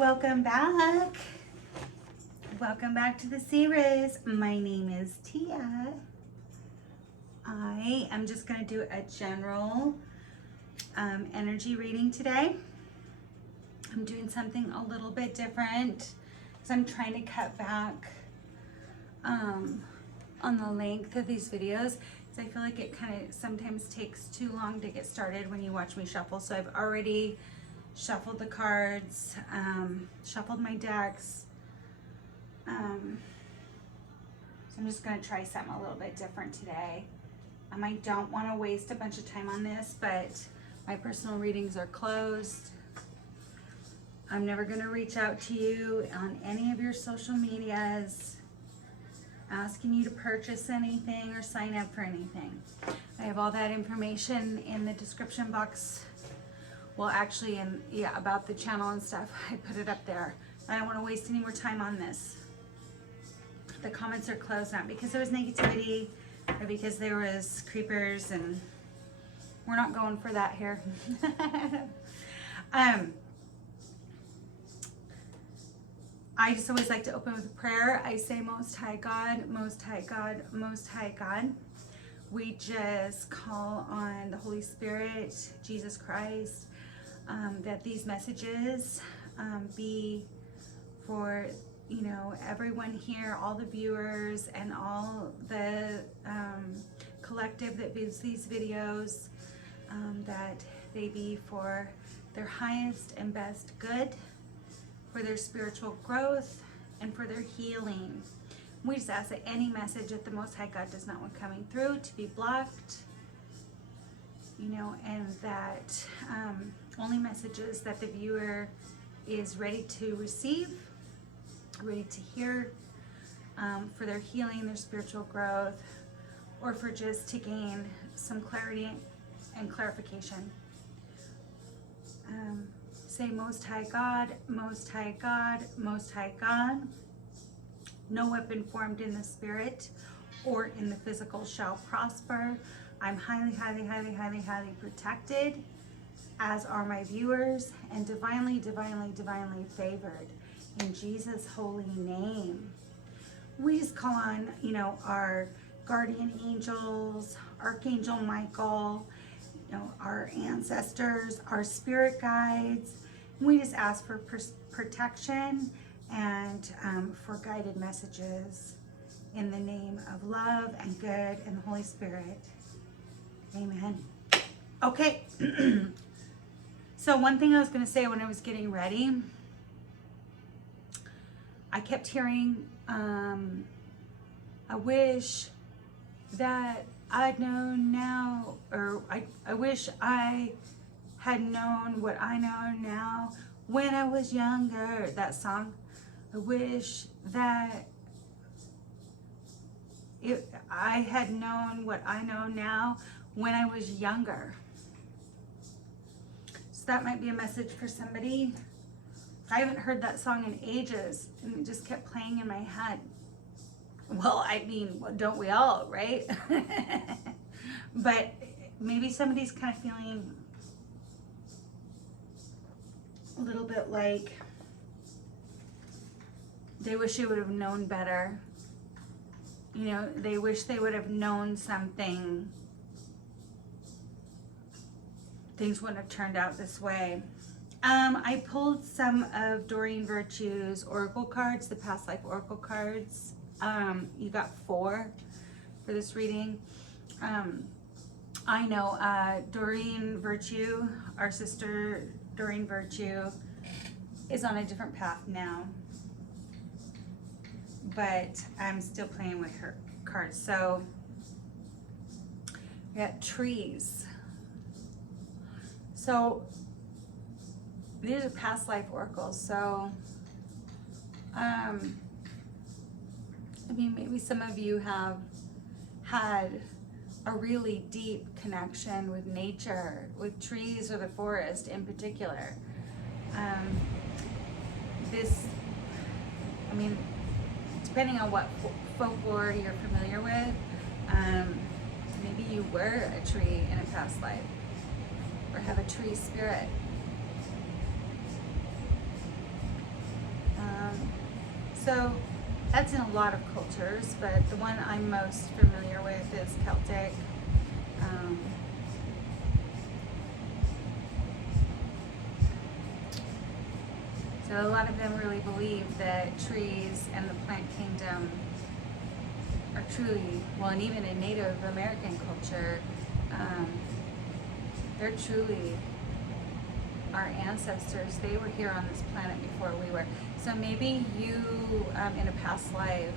Welcome back. Welcome back to the series. My name is Tia. I am just going to do a general energy reading today. I'm doing something a little bit different because I'm trying to cut back on the length of these videos because I feel like it kind of sometimes takes too long to get started when you watch me shuffle. So I've already shuffled the cards, shuffled my decks. So I'm just going to try something a little bit different today. I don't want to waste a bunch of time on this, but my personal readings are closed. I'm never going to reach out to you on any of your social medias asking you to purchase anything or sign up for anything. I have all that information in the description box. Well, actually, about the channel and stuff. I put it up there. I don't want to waste any more time on this. The comments are closed, not because there was negativity or because there was creepers, and we're not going for that here. I just always like to open with a prayer. I say, Most High God, Most High God, Most High God. We just call on the Holy Spirit, Jesus Christ, that these messages be for, everyone here, all the viewers and all the collective that views these videos, that they be for their highest and best good, for their spiritual growth, and for their healing. We just ask that any message that the Most High God does not want coming through to be blocked, and that only messages that the viewer is ready to receive, ready to hear, for their healing, their spiritual growth, or for just to gain some clarity and clarification. Say, Most High God, Most High God, Most High God. No weapon formed in the spirit or in the physical shall prosper. I'm highly, highly, highly, highly, highly protected, as are my viewers, and divinely, divinely, divinely favored. In Jesus' holy name. We just call on, our guardian angels, Archangel Michael, our ancestors, our spirit guides. We just ask for protection and for guided messages in the name of love and good and the Holy Spirit. Amen. Okay. So one thing I was going to say when I was getting ready, I kept hearing, I wish that I'd known now, or I wish I had known what I know now when I was younger. That song. I wish that I had known what I know now when I was younger. So that might be a message for somebody. I haven't heard that song in ages, and it just kept playing in my head. Well, don't we all, right? But maybe somebody's kind of feeling a little bit like they wish they would have known better. They wish they would have known something. Things wouldn't have turned out this way. I pulled some of Doreen Virtue's oracle cards, the past life oracle cards. You got 4 for this reading. I know Doreen Virtue, our sister Doreen Virtue, is on a different path now. But I'm still playing with her cards. So we got trees. So these are past life oracles. So maybe some of you have had a really deep connection with nature, with trees or the forest in particular. Depending on what folklore you're familiar with, maybe you were a tree in a past life or have a tree spirit. So that's in a lot of cultures, but the one I'm most familiar with is Celtic. So a lot of them really believe that trees and the plant kingdom are truly, well, and even in Native American culture, they're truly our ancestors. They were here on this planet before we were. So maybe you, in a past life,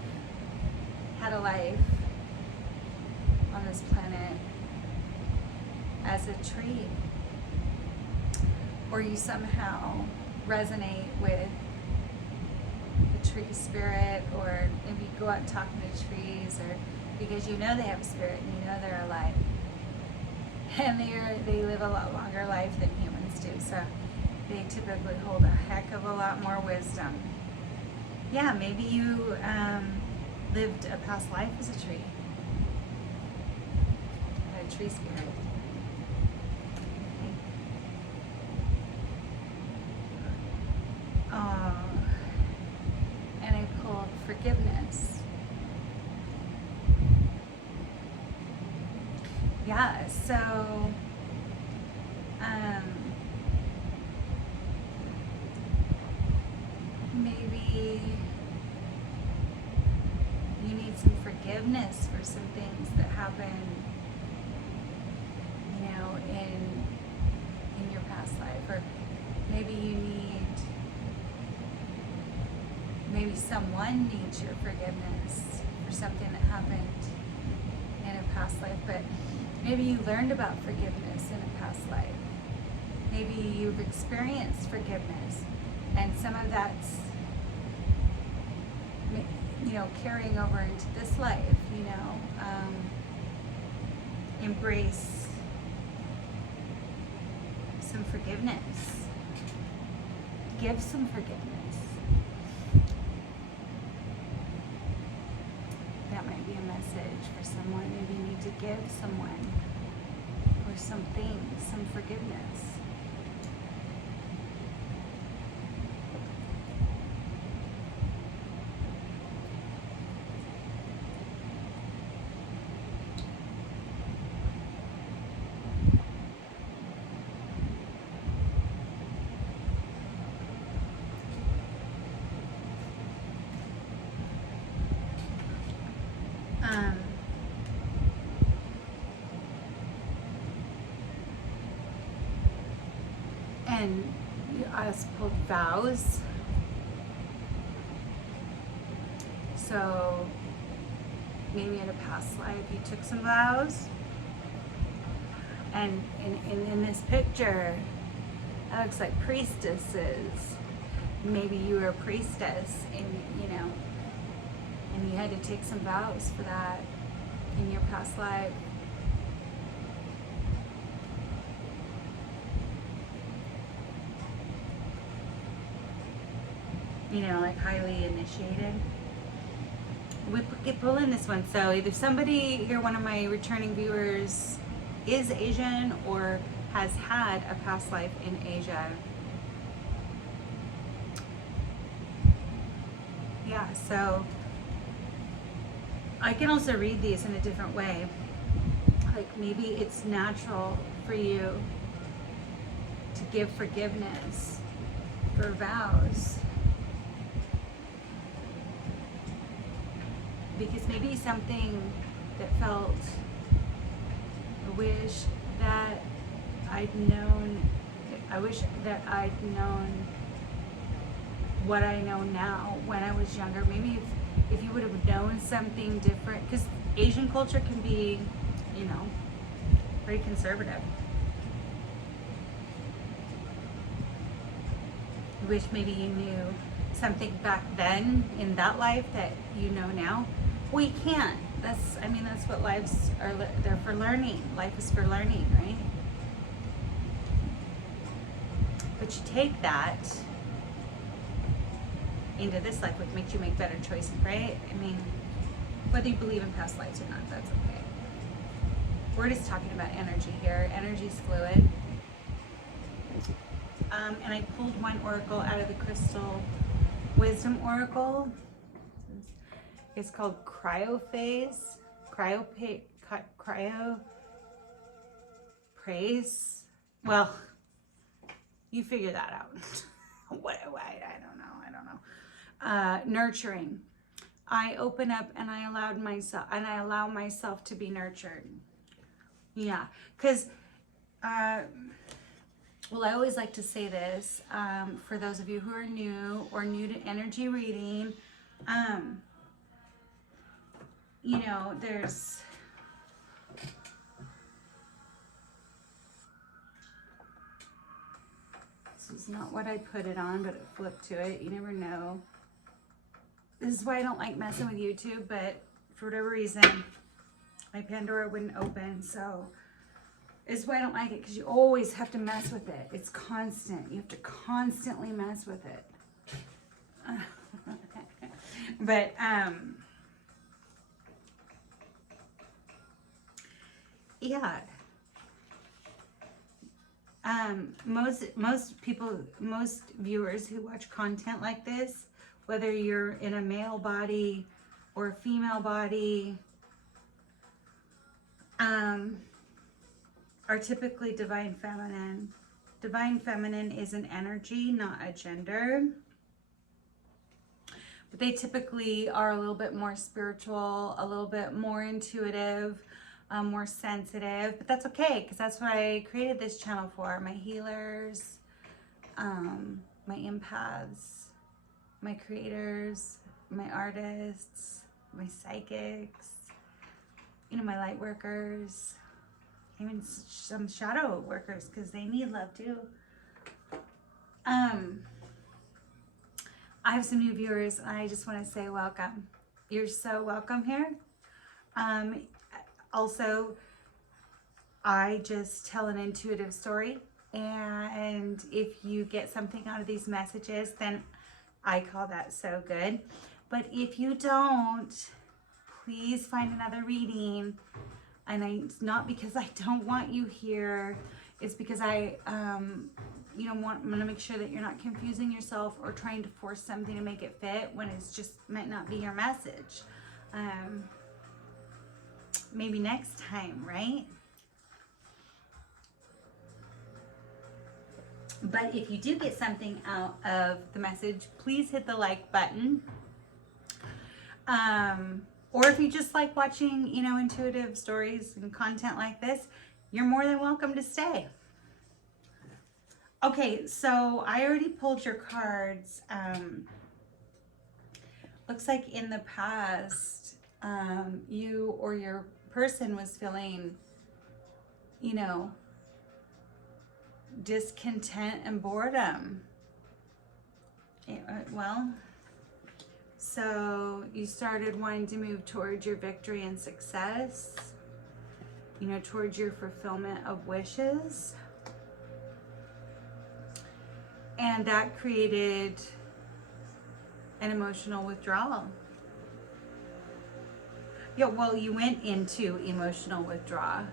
had a life on this planet as a tree, or you somehow resonate with the tree spirit, or maybe you go out talking to trees, or because you know they have a spirit and you know they're alive, and they live a lot longer life than humans do, so they typically hold a heck of a lot more wisdom. Yeah, maybe you lived a past life as a tree, a tree spirit. And I pulled forgiveness. Yeah, so maybe you need some forgiveness for some things that happen, you know, in your past life, or maybe you need, maybe someone needs your forgiveness for something that happened in a past life, but maybe you learned about forgiveness in a past life. Maybe you've experienced forgiveness, and some of that's, you know, carrying over into this life, you know. Embrace some forgiveness. Give some forgiveness. That might be a message for someone. Maybe you need to give someone or something some forgiveness. And I also pulled vows. So maybe in a past life you took some vows. And in this picture, it looks like priestesses. Maybe you were a priestess, and you know, and you had to take some vows for that in your past life. You know, like highly initiated. We get pull in this one. So either somebody here, one of my returning viewers, is Asian or has had a past life in Asia. Yeah, so I can also read these in a different way. Like maybe it's natural for you to give forgiveness for vows, because maybe something that felt, I wish that I'd known what I know now when I was younger. Maybe if you would have known something different, because Asian culture can be, you know, pretty conservative. I wish maybe you knew something back then in that life that you know now. Well, you can't. That's what lives are. They're for learning. Life is for learning, right? But you take that into this life, which makes you make better choices, right? I mean, whether you believe in past lives or not, that's okay. We're just talking about energy here. Energy's fluid. And I pulled one oracle out of the crystal wisdom oracle. It's called Cryophase. Cryo praise. Well, you figure that out. I don't know. Nurturing. I open up and I allow myself to be nurtured. Yeah, because well, I always like to say this for those of you who are new or new to energy reading. You know, there's this is not what I put it on, but it flipped to it. You never know. This is why I don't like messing with YouTube, but for whatever reason, my Pandora wouldn't open. So this is why I don't like it, because you always have to mess with it. It's constant. You have to constantly mess with it. But yeah. Most people, most viewers who watch content like this, whether you're in a male body or a female body, are typically divine feminine. Divine feminine is an energy, not a gender. But they typically are a little bit more spiritual, a little bit more intuitive, more sensitive, but that's okay, because that's what I created this channel for. My healers, my empaths, my creators, my artists, my psychics, you know, my light workers, even some shadow workers, because they need love too. I have some new viewers, and I just want to say welcome. You're so welcome here. Also, I just tell an intuitive story, and if you get something out of these messages, then I call that so good. But if you don't, please find another reading. And it's not because I don't want you here. It's because I, you know, I'm going to make sure that you're not confusing yourself or trying to force something to make it fit when it's just might not be your message. Maybe next time, right? But if you do get something out of the message, please hit the like button. Or if you just like watching, you know, intuitive stories and content like this, you're more than welcome to stay. Okay, so I already pulled your cards. Looks like in the past, you or your person was feeling, you know, discontent and boredom. Well, so you started wanting to move towards your victory and success, you know, towards your fulfillment of wishes. And that created an emotional withdrawal. Yeah, well, you went into emotional withdrawal,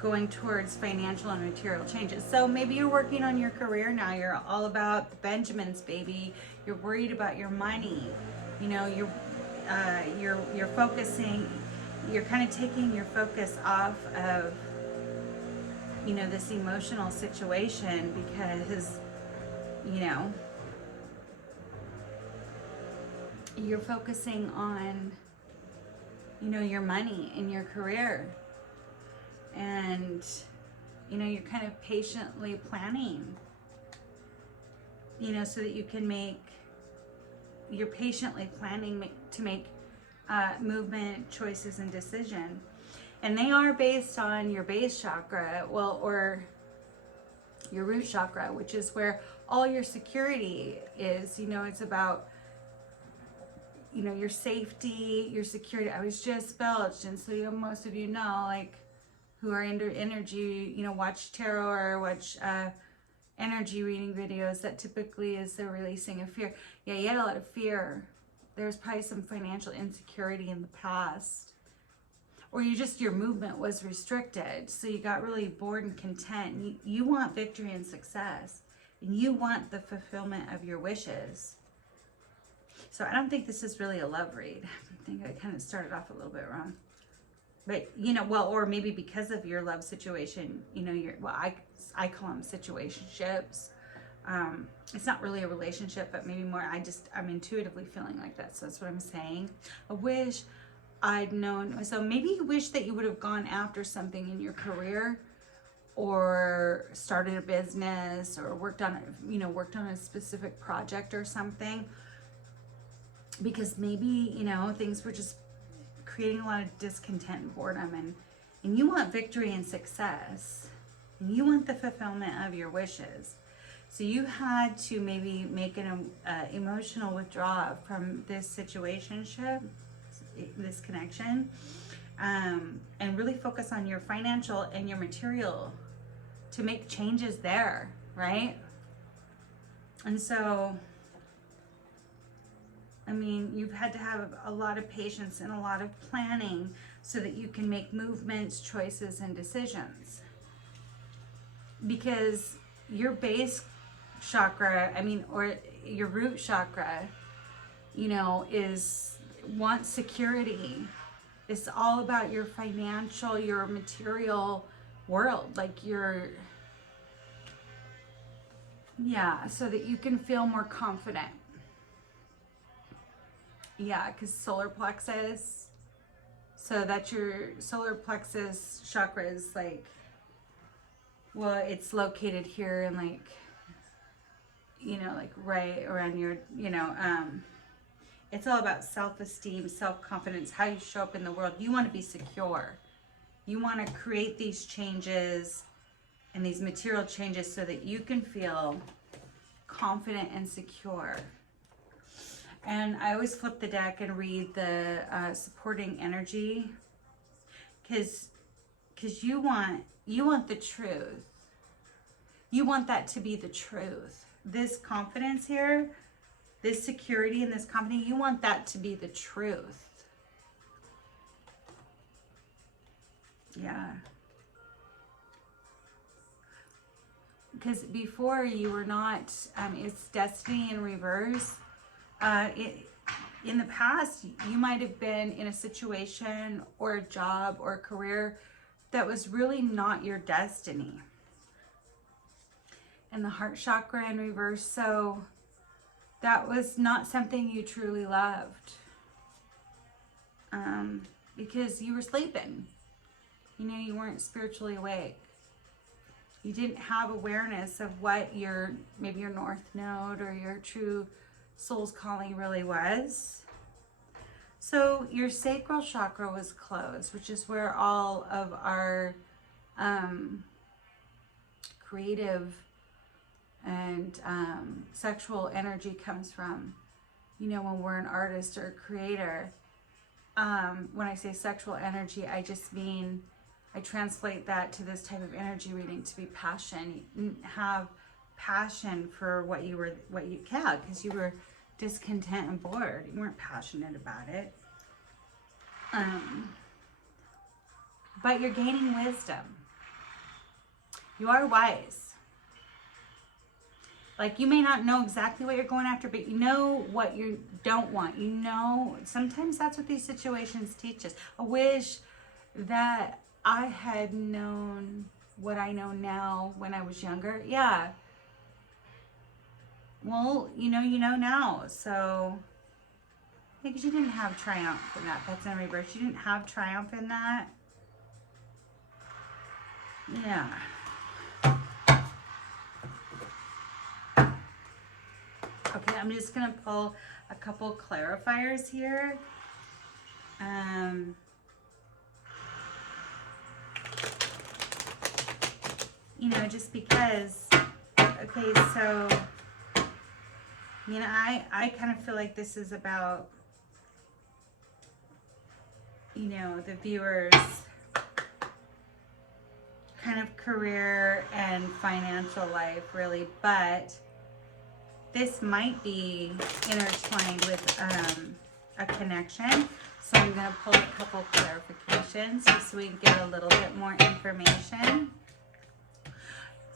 going towards financial and material changes. So maybe you're working on your career now. You're all about the Benjamins, baby. You're worried about your money. You know, you're focusing. You're kind of taking your focus off of, you know, this emotional situation because, you know, you're focusing on, you know, your money and your career. And, you know, you're kind of patiently planning, you know, so that you can you're patiently planning to make movement, choices, and decision. And they are based on your base chakra, well, or your root chakra, which is where all your security is. You know, it's about, you know, your safety, your security. I was just belched, and so, you know, most of you know, like, who are into energy, you know, watch tarot or watch energy reading videos, that typically is the releasing of fear. Yeah, you had a lot of fear. There's probably some financial insecurity in the past. Or your movement was restricted, so you got really bored and content. You want victory and success, and you want the fulfillment of your wishes. So I don't think this is really a love read. I think I kind of started off a little bit wrong. But, you know, well, or maybe because of your love situation, you know, well, I call them situationships. It's not really a relationship, but maybe more, I'm intuitively feeling like that. So that's what I'm saying. I wish I'd known. So maybe you wish that you would have gone after something in your career, or started a business, or worked on a specific project or something, because maybe, you know, things were just creating a lot of discontent and boredom, and you want victory and success, and you want the fulfillment of your wishes. So you had to maybe make an emotional withdrawal from this situationship, this connection, and really focus on your financial and your material to make changes there, right? And so, I mean, you've had to have a lot of patience and a lot of planning so that you can make movements, choices, and decisions. Because your base chakra, or your root chakra, you know, wants security. It's all about your financial, your material world, like so that you can feel more confident. Yeah, because solar plexus, so that's your solar plexus chakra is like, well, it's located here and like, you know, like right around your, you know, it's all about self-esteem, self-confidence, how you show up in the world. You want to be secure. You want to create these changes and these material changes so that you can feel confident and secure. And I always flip the deck and read the supporting energy, because you want the truth. You want that to be the truth. This confidence here, this security and this confidence, you want that to be the truth. Yeah. Because before you were not, it's destiny in reverse. In the past, you might have been in a situation or a job or a career that was really not your destiny. And the heart chakra in reverse, so that was not something you truly loved. Because you were sleeping. You know, you weren't spiritually awake. You didn't have awareness of what maybe your north node or your true soul's calling really was. So your sacral chakra was closed, which is where all of our creative and sexual energy comes from. You know, when we're an artist or a creator, when I say sexual energy, I just mean, I translate that to this type of energy reading to be passion. You have passion for what you can, because you were discontent and bored. You weren't passionate about it. But you're gaining wisdom. You are wise. Like, you may not know exactly what you're going after, but you know what you don't want. You know, sometimes that's what these situations teach us. I wish that I had known what I know now when I was younger. Yeah. Well, you know now. So, because you didn't have triumph in that. That's in reverse. You didn't have triumph in that. Yeah. Okay, I'm just going to pull a couple clarifiers here. You know, just because, okay, so, you know, I kind of feel like this is about, you know, the viewers' kind of career and financial life, really, but this might be intertwined with a connection. So I'm going to pull a couple clarifications just so we can get a little bit more information.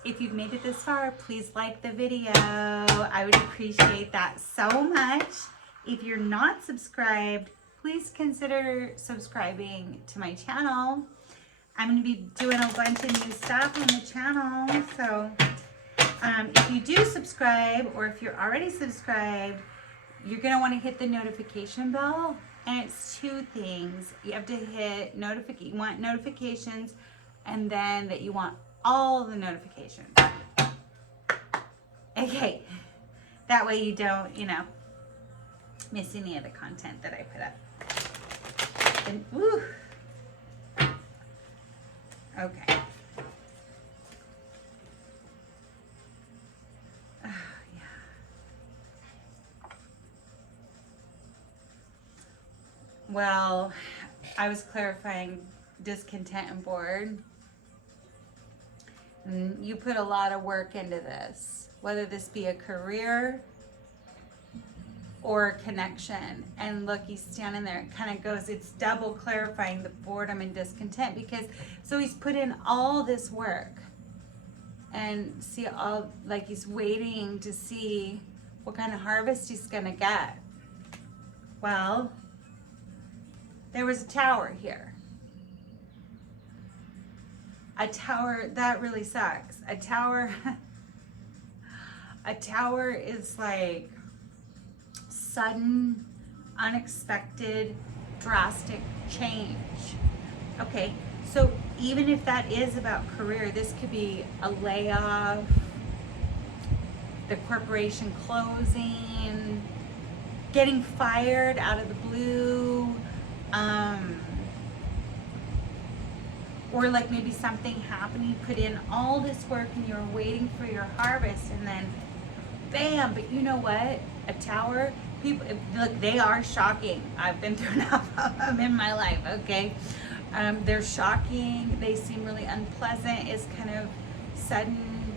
If you've made it this far, please like the video. I would appreciate that so much. If you're not subscribed, please consider subscribing to my channel. I'm going to be doing a bunch of new stuff on the channel. So if you do subscribe, or if you're already subscribed, you're going to want to hit the notification bell. And it's two things. You have to hit you want notifications, and then that you want all the notifications. Okay. That way you don't, miss any of the content that I put up. And, woo. Okay. Oh, yeah. Well, I was clarifying discontent and bored. And you put a lot of work into this, whether this be a career or a connection. And look, he's standing there. It kind of goes, it's double clarifying the boredom and discontent, because so he's put in all this work and see all, like he's waiting to see what kind of harvest he's gonna get. Well, there was a tower here. A tower, that really sucks. A tower is like sudden, unexpected, drastic change. Okay, so even if that is about career, this could be a layoff, the corporation closing, getting fired out of the blue, or like maybe something happened, you put in all this work and you were waiting for your harvest, and then bam. But you know what? A tower, people, look, they are shocking. I've been through enough of them in my life, okay? They're shocking. They seem really unpleasant. It's kind of sudden,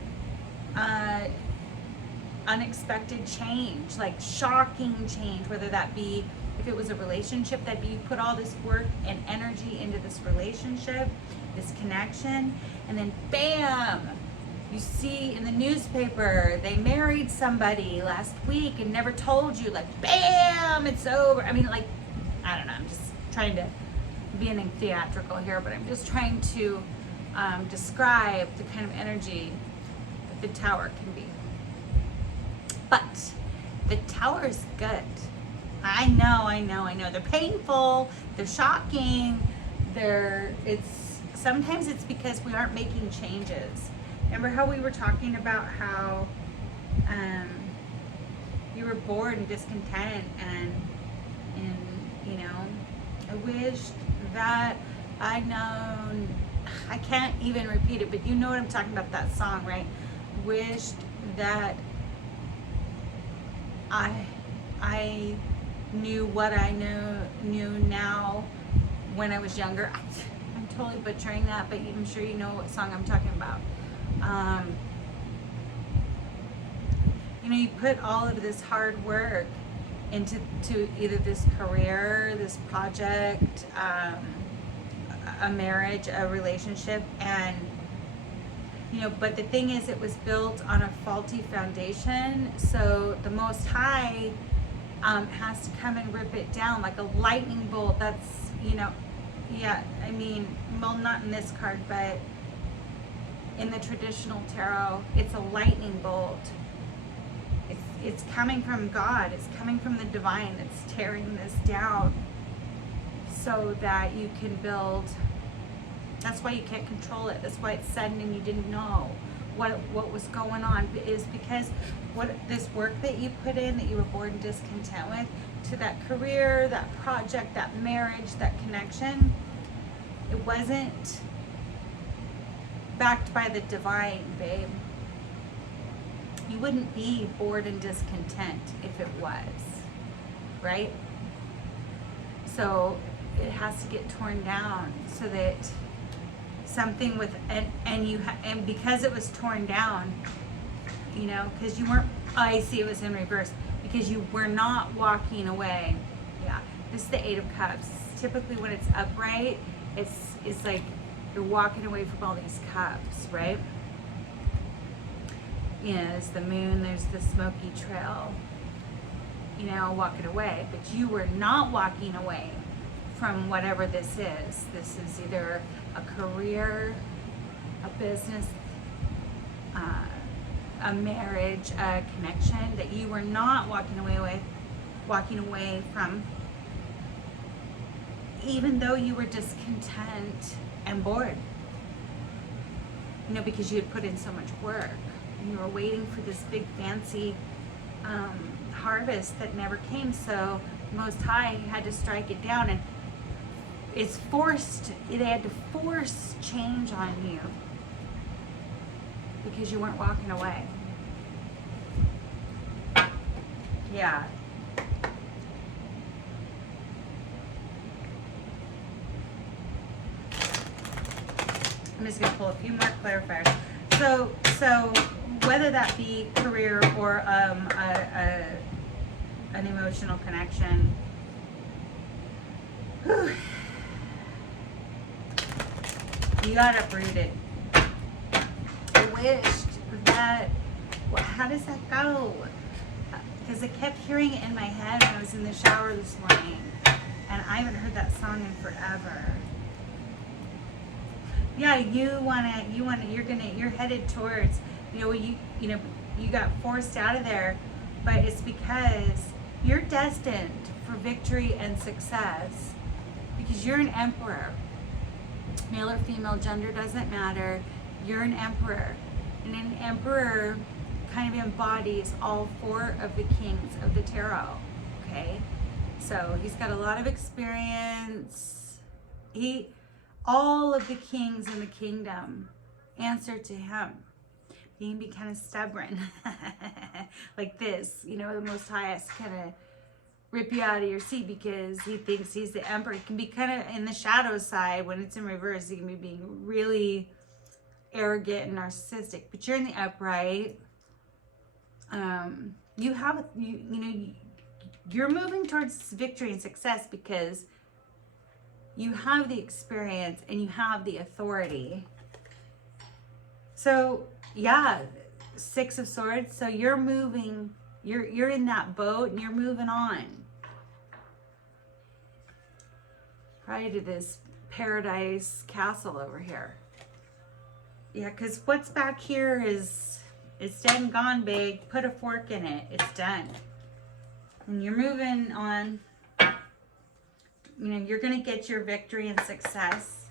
unexpected change, like shocking change, whether that be, if it was a relationship, that be you put all this work and energy into this relationship, this connection, and then bam, you see in the newspaper they married somebody last week and never told you, like bam, it's over. I mean, like, I don't know, I'm just trying to be in theatrical here, but I'm just trying to describe the kind of energy that the tower can be. But the tower is good. I know. They're painful, they're shocking, sometimes it's because we aren't making changes. Remember how we were talking about how you were bored and discontent, and I wished that I'd known, I can't even repeat it, but you know what I'm talking about, that song, right? Wished that I knew what I knew now when I was younger. I'm totally butchering that, but I'm sure you know what song I'm talking about. You put all of this hard work into either this career, this project, a marriage, a relationship, and but the thing is, it was built on a faulty foundation. So the Most High has to come and rip it down like a lightning bolt. That's, yeah, I mean, well, not in this card, but in the traditional tarot, it's a lightning bolt. It's coming from God. It's coming from the divine that's tearing this down so that you can build. That's why you can't control it. That's why it's sudden and you didn't know what was going on, is because this work that you put in, that you were bored and discontent with, to that career, that project, that marriage, that connection, it wasn't backed by the divine, babe. You wouldn't be bored and discontent if it was, right? So it has to get torn down so that something with, and because it was torn down, because you weren't, I see it was in reverse, because you were not walking away. Yeah, this is the Eight of Cups. Typically when it's upright, it's like you're walking away from all these cups, right? There's the moon, there's the smoky trail. you know, walking away, but you were not walking away from whatever this is. This is either a career, a business, a marriage, a connection that you were not walking away from, even though you were discontent and bored, you know, because you had put in so much work and you were waiting for this big fancy harvest that never came. So Most High had to strike it down, and it's forced, they had to force change on you because you weren't walking away. Yeah. I'm just going to pull a few more clarifiers. So whether that be career or an emotional connection, you got uprooted. I wished that, how does that go? Because I kept hearing it in my head when I was in the shower this morning, and I haven't heard that song in forever. Yeah, you're headed towards, you got forced out of there, but it's because you're destined for victory and success, because you're an emperor. Male or female, gender doesn't matter. You're an emperor, and an emperor kind of embodies all four of the kings of the tarot. Okay, so he's got a lot of experience. All of the kings in the kingdom answer to him. He can be kind of stubborn, like this, the Most Highest kind of rip you out of your seat because he thinks he's the emperor. He can be kind of in the shadow side. When it's in reverse, he can be being really arrogant and narcissistic. But you're in the upright. You're moving towards victory and success because you have the experience and you have the authority. So yeah, Six of Swords. So you're moving, you're in that boat and you're moving on. Probably to this paradise castle over here. Yeah, because what's back here it's dead and gone, big. Put a fork in it. It's done. And you're moving on. You're going to get your victory and success.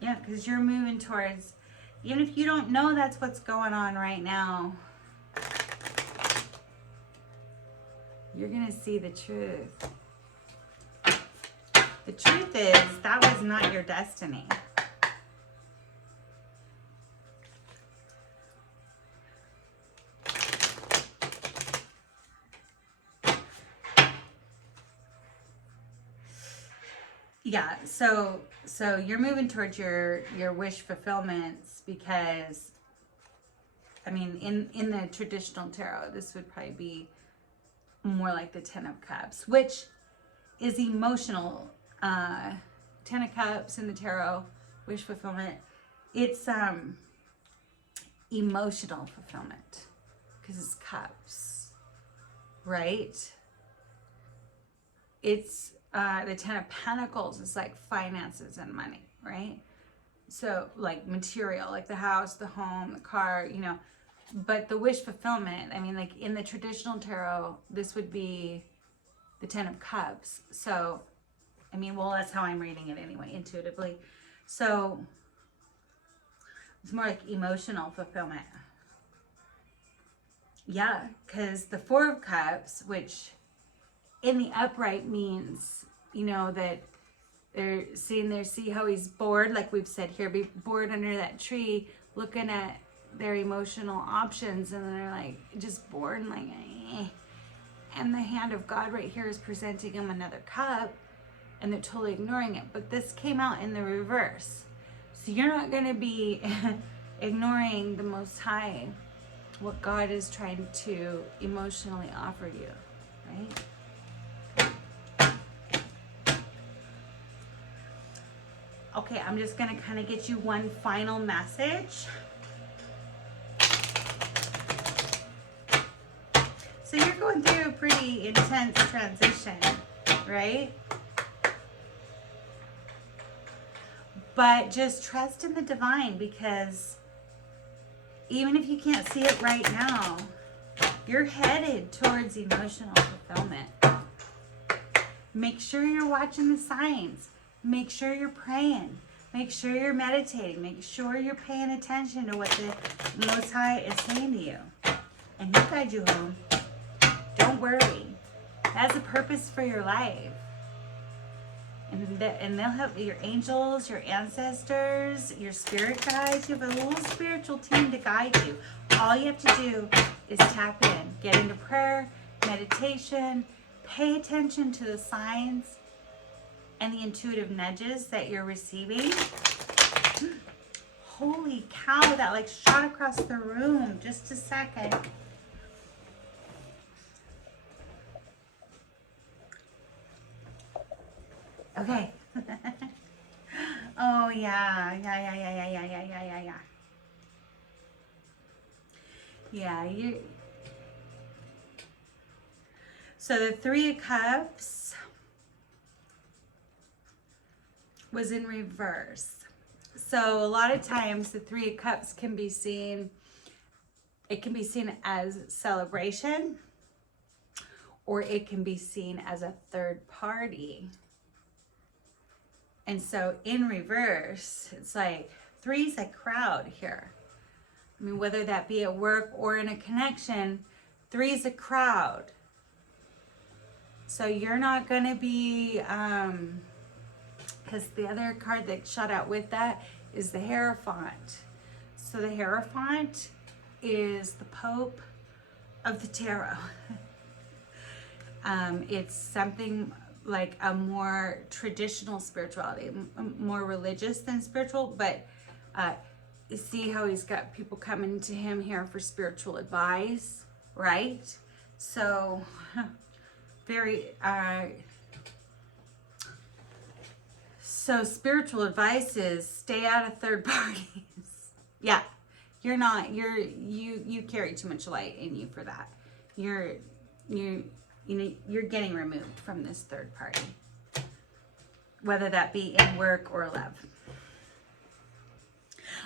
Yeah, because you're moving towards, even if you don't know that's what's going on right now, you're going to see the truth. The truth is, that was not your destiny. Yeah, so you're moving towards your wish fulfillments because, in the traditional tarot, this would probably be more like the Ten of Cups, which is emotional. Ten of Cups in the tarot, wish fulfillment. It's emotional fulfillment because it's cups, right? It's the Ten of Pentacles is like finances and money, right? So like material, like the house, the home, the car, but the wish fulfillment, like in the traditional tarot, this would be the Ten of Cups. So, that's how I'm reading it anyway, intuitively. So it's more like emotional fulfillment. Yeah, because the Four of Cups, which in the upright means, that they're seeing see how he's bored, like we've said here, be bored under that tree, looking at their emotional options, and they're like just bored and like, eh. And the hand of God right here is presenting them another cup, and they're totally ignoring it. But this came out in the reverse. So you're not going to be ignoring the Most High, what God is trying to emotionally offer you, right? Okay, I'm just going to kind of get you one final message. So So you're going through a pretty intense transition, right? But just trust in the divine, because even if you can't see it right now, you're headed towards emotional fulfillment. Make sure you're watching the signs. Make sure you're praying. Make sure you're meditating. Make sure you're paying attention to what the Most High is saying to you. And He'll guide you home. Don't worry. That's a purpose for your life. And they'll help your angels, your ancestors, your spirit guides. You have a little spiritual team to guide you. All you have to do is tap in. Get into prayer, meditation. Pay attention to the signs and the intuitive nudges that you're receiving. Holy cow, that like shot across the room. Just a second. Okay. Oh yeah. Yeah, you. So the Three of Cups was in reverse. So a lot of times the Three of Cups can be seen, it can be seen as celebration, or it can be seen as a third party. And so in reverse, it's like three's a crowd here. I mean, whether that be at work or in a connection, three's a crowd. So you're not going to be, because the other card that shot out with that is the Hierophant. So the Hierophant is the Pope of the Tarot. It's something like a more traditional spirituality, more religious than spiritual, but see how he's got people coming to him here for spiritual advice, right? So very so spiritual advice is stay out of third parties. Yeah, you're not, you carry too much light in you for that. You know, you're getting removed from this third party, whether that be in work or love.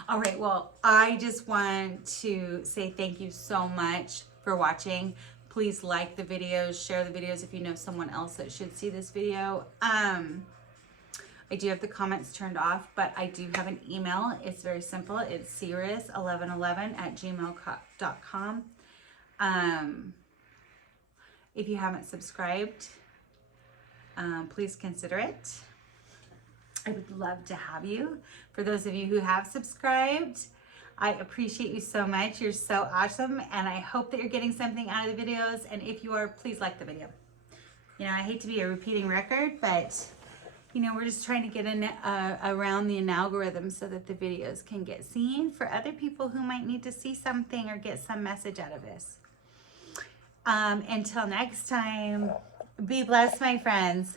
All right, well, I just want to say thank you so much for watching. Please like the videos, share the videos if you know someone else that should see this video. I do have the comments turned off, but I do have an email. It's very simple. It's Sirius1111@gmail.com. If you haven't subscribed, please consider it. I would love to have you. For those of you who have subscribed, I appreciate you so much. You're so awesome, and I hope that you're getting something out of the videos. And if you are, please like the video. You know, I hate to be a repeating record, but you know, we're just trying to get in around the algorithm so that the videos can get seen for other people who might need to see something or get some message out of this. Until next time, be blessed, my friends.